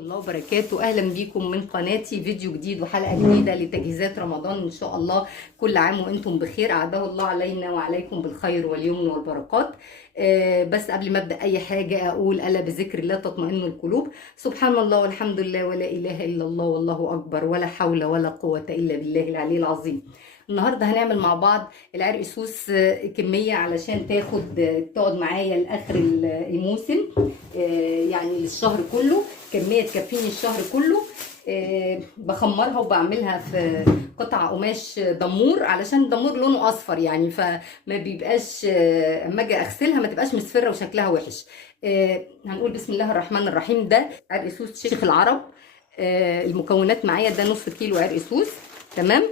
الله وبركاته. اهلا بيكم من قناتي، فيديو جديد وحلقه جديده لتجهيزات رمضان ان شاء الله. كل عام وانتم بخير، اعاده الله علينا وعليكم بالخير واليمن والبركات. بس قبل ما ابدا اي حاجه اقول الا بذكر الله تطمئن القلوب. سبحان الله والحمد لله ولا اله الا الله والله اكبر ولا حول ولا قوه الا بالله العلي العظيم. النهارده هنعمل مع بعض العرق سوس كميه علشان تقعد معايا لاخر الموسم، يعني للشهر كله، كميه تكفيني الشهر كله. بخمرها وبعملها في قطع قماش دمور، علشان الدمور لونه اصفر يعني، فما بيبقاش اما اجي اغسلها ما تبقاش مصفره وشكلها وحش. هنقول بسم الله الرحمن الرحيم. ده عرق سوس شيخ العرب. المكونات معايا ده نص كيلو عرق سوس، تمام.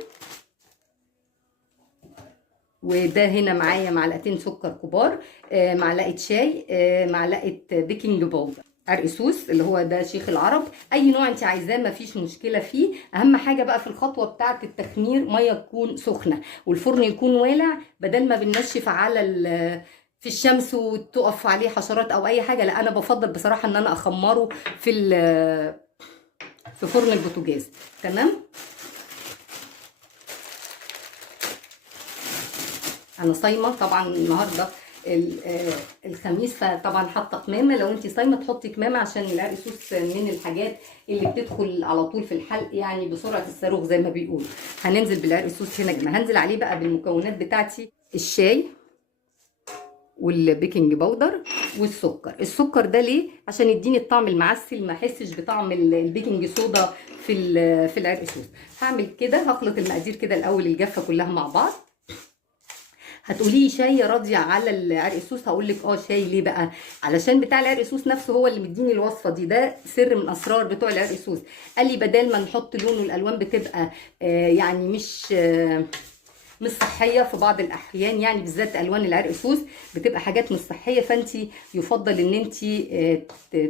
وده هنا معايا معلقتين سكر كبار، معلقه شاي، معلقه بيكنج باودر. عرق سوس اللي هو ده شيخ العرب، اي نوع انت عايزاه مفيش مشكله فيه. اهم حاجه بقى في الخطوه بتاعه التخمير ميه تكون سخنه والفرن يكون والع، بدل ما بننشف على في الشمس وتقف عليه حشرات او اي حاجه. لا، انا بفضل بصراحه ان انا اخمره في فرن البوتاجاز، تمام. انا صايمه طبعا النهارده الخميس، فطبعا حاطه كمامه. لو انت صايمه تحطي كمامه، عشان العرق سوس من الحاجات اللي بتدخل على طول في الحلق يعني بسرعه الصاروخ زي ما بيقولوا. هننزل بالعرق سوس هنا جماعه، هنزل عليه بقى بالمكونات بتاعتي: الشاي والبيكنج باودر والسكر. السكر ده ليه؟ عشان يديني الطعم المعسل، ما احسش بطعم البيكنج صودا في العرق سوس. هعمل كده، هخلط المقادير كده الاول الجافه كلها مع بعض. هتقولي لي شاي راضيه على العرق سوس، هقول لك شاي. ليه بقى؟ علشان بتاع العرق سوس نفسه هو اللي مديني الوصفه دي، ده سر من اسرار بتوع العرق سوس. قال لي بدل ما نحط لون والالوان بتبقى يعني مش صحيه في بعض الاحيان، يعني بالذات الوان العرق سوس بتبقى حاجات مش صحيه، فانت يفضل ان انت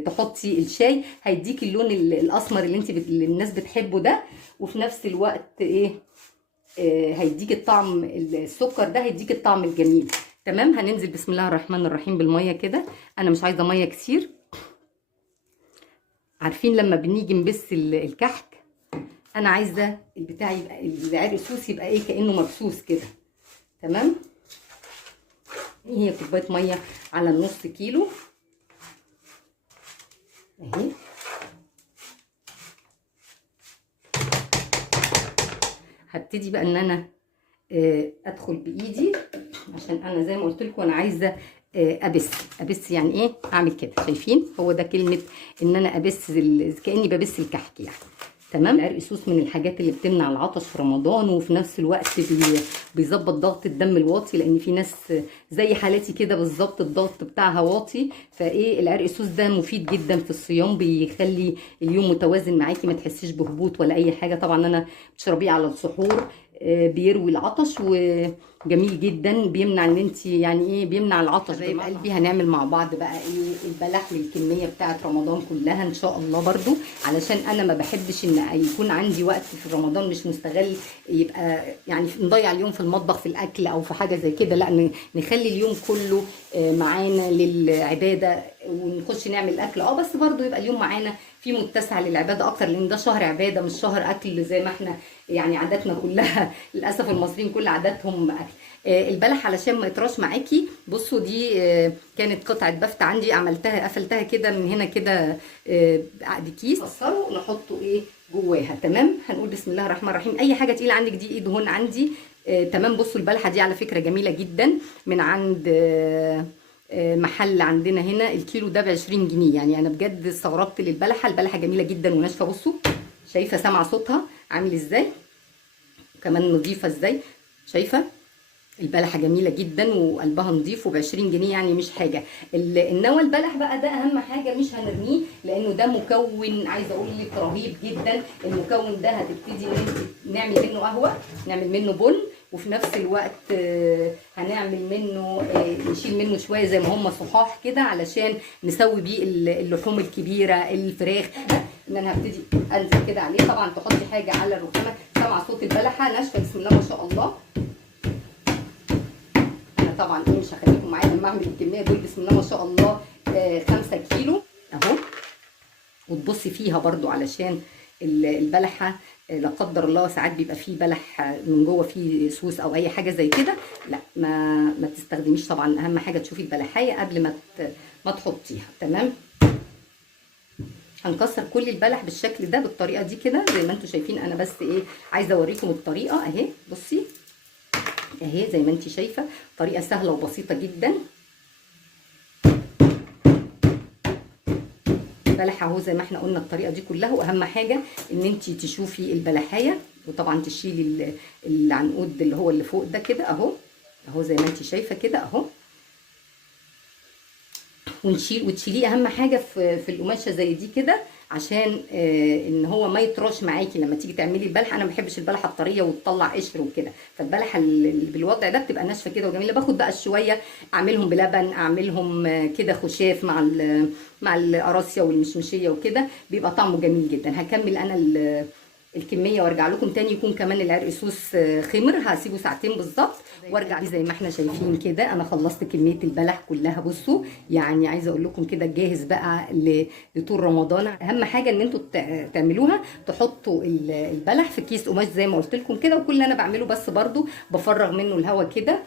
تحطي الشاي، هيديكي اللون الاسمر اللي الناس بتحبه ده، وفي نفس الوقت هيديك الطعم. السكر ده هيديك الطعم الجميل، تمام. هننزل بسم الله الرحمن الرحيم بالميه كده. انا مش عايزه ميه كتير. عارفين لما بنيجي نبس الكحك، انا عايزه البتاع يبقى العرق سوس يبقى كانه مبسوس كده، تمام. هي كوبايه ميه على النص كيلو اهي. هبتدي بقى ان انا ادخل بايدي، عشان انا زي ما قلت لكم انا عايزه ابس يعني ايه، اعمل كده. شايفين؟ هو ده كلمه ان انا ابس، كاني ببس الكحك يعني، تمام. العرق سوس من الحاجات اللي بتمنع العطش في رمضان، وفي نفس الوقت بيظبط ضغط الدم الواطي، لان في ناس زي حالتي كده بالظبط الضغط بتاعها واطي. العرق سوس ده مفيد جدا في الصيام، بيخلي اليوم متوازن معاكي، ما تحسيش بهبوط ولا اي حاجه. طبعا انا بتشربيه على السحور، بيروي العطش وجميل جدا، بيمنع ان انت يعني بيمنع العطش. حبايب قلبي، هنعمل مع بعض بقى البلح للكميه بتاعه رمضان كلها ان شاء الله برضو، علشان انا ما بحبش ان يكون عندي وقت في رمضان مش مستغل، يبقى يعني نضيع اليوم في المطبخ في الاكل او في حاجه زي كده. لا، نخلي اليوم كله معانا للعباده، ونخش نعمل اكل بس برضو يبقى اليوم معانا في متسع للعباده اكتر، لان ده شهر عباده مش شهر اكل زي ما احنا يعني عاداتنا كلها. للاسف المصريين كل عاداتهم اكل. البلح علشان ما يطراش معاكي، بصوا دي كانت قطعه بفته عندي، عملتها قفلتها كده من هنا كده بكيس، نقصره ونحطه جواها، تمام. هنقول بسم الله الرحمن الرحيم. اي حاجه تقيله عندك دي دهون عندي، تمام. بصوا البلحه دي على فكره جميله جدا، من عند محل عندنا هنا، الكيلو ده ب20 جنيه. يعني انا بجد استغربت للبلحه، البلحه جميله جدا وناشفه. بصوا، شايفه سامعه صوتها عامل ازاي، كمان نظيفه ازاي. شايفه البلحه جميله جدا وقلبها نظيف، وب20 جنيه يعني مش حاجه. النوى البلح بقى ده اهم حاجه، مش هنرميه، لانه ده مكون عايزه اقول لك رهيب جدا. المكون ده هتبتدي نعمل منه قهوه، نعمل منه بن، وفي نفس الوقت هنعمل منه نشيل منه شويه زي ما هم صحاح كده، علشان نسوي بيه اللحوم الكبيره، الفراخ. ان انا هبتدي انزل كده عليه. طبعا تحطي حاجه على الرخامه. سامعه صوت البلحه ناشفه، بسم الله ما شاء الله. انا طبعا مش هخليكم معايا لما اعمل الكميه دول، بسم الله ما شاء الله 5 كيلو اهو. وتبصي فيها برضو علشان البلحه لا قدر الله ساعات بيبقى فيه بلح من جوه فيه سوس او اي حاجه زي كده، لا ما تستخدميش. طبعا اهم حاجه تشوفي البلحايه قبل ما تحطيها. تمام. هنكسر كل البلح بالشكل ده بالطريقه دي كده زي ما انتم شايفين. انا بس ايه عايزه اوريكم الطريقه اهي. بصي اهي زي ما انت شايفه، طريقه سهله وبسيطه جدا. البلح اهو زي ما احنا قلنا الطريقه دي كلها. واهم حاجه ان انت تشوفي البلحايه، وطبعا تشيلي العنقود اللي هو اللي فوق ده كده اهو. اهو زي ما انت شايفه كده اهو. وتشيليه اهم حاجه في القماشه زي دي كده عشان ان هو ما يطرش معاكي لما تيجي تعملي البلحه. انا ما بحبش البلحه الطريه وتطلع قشر وكده، فالبلحه اللي بالوضع ده بتبقى ناشفه كده وجميله. باخد بقى شويه اعملهم بلبن، اعملهم كده خشاف مع القراصيه والمشمشيه وكده، بيبقى طعمه جميل جدا. هكمل انا الكميه وارجع لكم تاني. يكون كمان العرق سوس خمر، هسيبه ساعتين بالظبط وارجع. زي ما احنا شايفين كده انا خلصت كميه البلح كلها. بصوا يعني عايزه اقول لكم كده جاهز بقى لطول رمضان. اهم حاجه ان انتوا تعملوها تحطوا البلح في كيس قماش زي ما قلت لكم كده. وكل اللي انا بعمله بس برده بفرغ منه الهواء كده.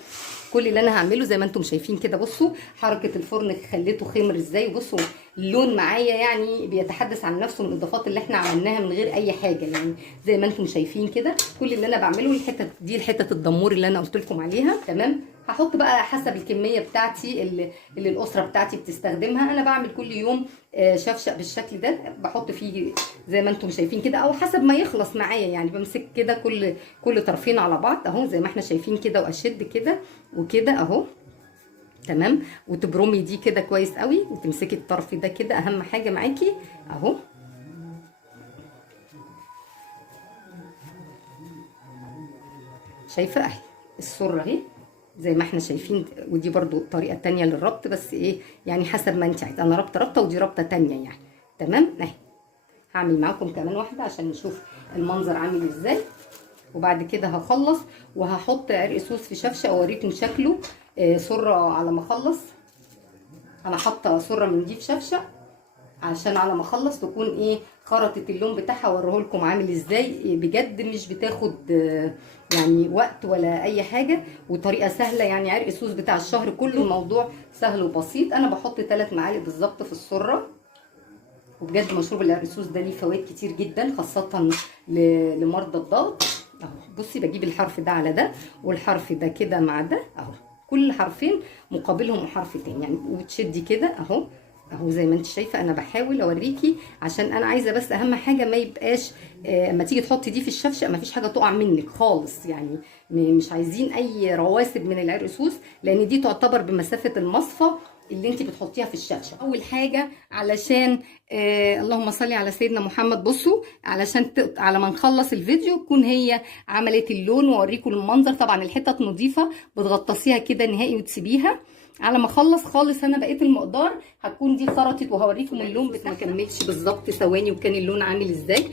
كل اللي انا هعمله زي ما انتم شايفين كده. بصوا حركه الفرن خليته خمر ازاي. بصوا اللون معايا يعني بيتحدث عن نفسه من الاضافات اللي احنا عملناها من غير اي حاجه يعني زي ما انتم شايفين كده. كل اللي انا بعمله الحته دي الحته الدمور اللي انا قلت لكم عليها. تمام. هحط بقى حسب الكميه بتاعتي اللي الاسره بتاعتي بتستخدمها. انا بعمل كل يوم شفشق بالشكل ده، بحط فيه زي ما انتم شايفين كده او حسب ما يخلص معايا يعني. بمسك كده كل طرفين على بعض اهو زي ما احنا شايفين كده، واشد كده وكده اهو. تمام. وتبرمي دي كده كويس قوي وتمسكي الطرف ده كده اهم حاجه معاكي اهو. شايفه اهي السره اهي زي ما احنا شايفين. ودي برضو طريقه تانية للربط، بس ايه يعني حسب ما انت عايزه. انا ربطه ودي ربطه تانية يعني. تمام. اهي هعمل معاكم كمان واحده عشان نشوف المنظر عامل ازاي. وبعد كده هخلص وهحط عرق سوس في شفشه اوريكم شكله سره على ما اخلص. انا حاطه سره من دي في شفشه عشان على ما اخلص تكون ايه خرطت اللون بتاعها واوريه لكم عامل ازاي. بجد مش بتاخد يعني وقت ولا اي حاجه، وطريقه سهله يعني. عرق سوس بتاع الشهر كله، الموضوع سهل وبسيط. انا بحط 3 معالق بالظبط في السره. وبجد مشروب العرق سوس ده ليه فوائد كتير جدا خاصه لمرضى الضغط اهو. بصي بجيب الحرف ده على ده والحرف ده كده مع ده اهو، كل حرفين مقابلهم حرف تاني يعني. وتشدي كده اهو اهو زي ما انت شايفه. انا بحاول اوريكي عشان انا عايزه بس اهم حاجه ما يبقاش اما تيجي تحطي دي في الشفشه ما فيش حاجه تقع منك خالص يعني. مش عايزين اي رواسب من العرق سوس لان دي تعتبر بمسافه المصفى اللي انت بتحطيها في الشفشه. اول حاجه علشان اللهم صل على سيدنا محمد. بصوا علشان على ما نخلص الفيديو تكون هي عملت اللون واوريكم المنظر. طبعا الحتت نظيفه بتغطسيها كده نهائي وتسيبيها على ما اخلص خالص. انا بقيت المقدار هتكون دي خرطت وهوريكم اللون ما كملش بالظبط ثواني وكان اللون عامل ازاي.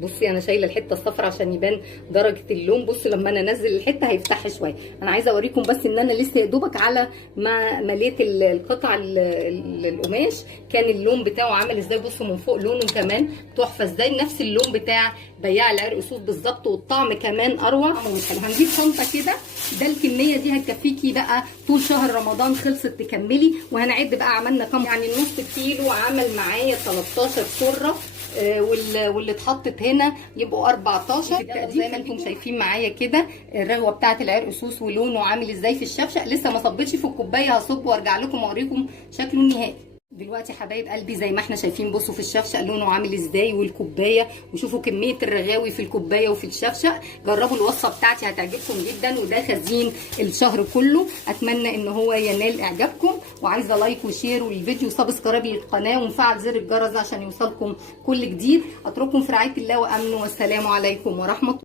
بصي انا شايله الحته الصفراء عشان يبان درجه اللون. بصوا لما انا انزل الحته هيفتحها شويه. انا عايزه اوريكم بس ان انا لسه يا دوبك على ما مليت القطع القماش كان اللون بتاعه عامل ازاي. بصوا من فوق لونه كمان تحفه ازاي، نفس اللون بتاع بياع العرق سوس بالظبط، والطعم كمان اروع. هنجيب شنطه كده، ده الكميه دي هتكفيكي بقى طول شهر رمضان. خلصت تكملي وهنعد بقى عملنا كام يعني. نص كيلو عمل معايا 13 سره واللي اتحطت هنا يبقوا 14 زي ما انتم شايفين معايا كده. الرغوه بتاعه العرق سوس ولونه عامل ازاي في الشفشه. لسه ما صبتش في الكوبايه، هصب وارجع لكم واوريكم شكله النهائي. دلوقتي حبايب قلبي زي ما احنا شايفين بصوا في الشفشه لونه عامل ازاي والكوبايه، وشوفوا كميه الرغاوي في الكوبايه وفي الشفشه. جربوا الوصفه بتاعتي هتعجبكم جدا، وده خزين الشهر كله. اتمنى ان هو ينال اعجابكم، وعايزه لايك وشير والفيديو سبسكرايب للقناه ومفعل زر الجرس عشان يوصلكم كل جديد. اترككم في رعايه الله وامنه، والسلام عليكم ورحمه الله.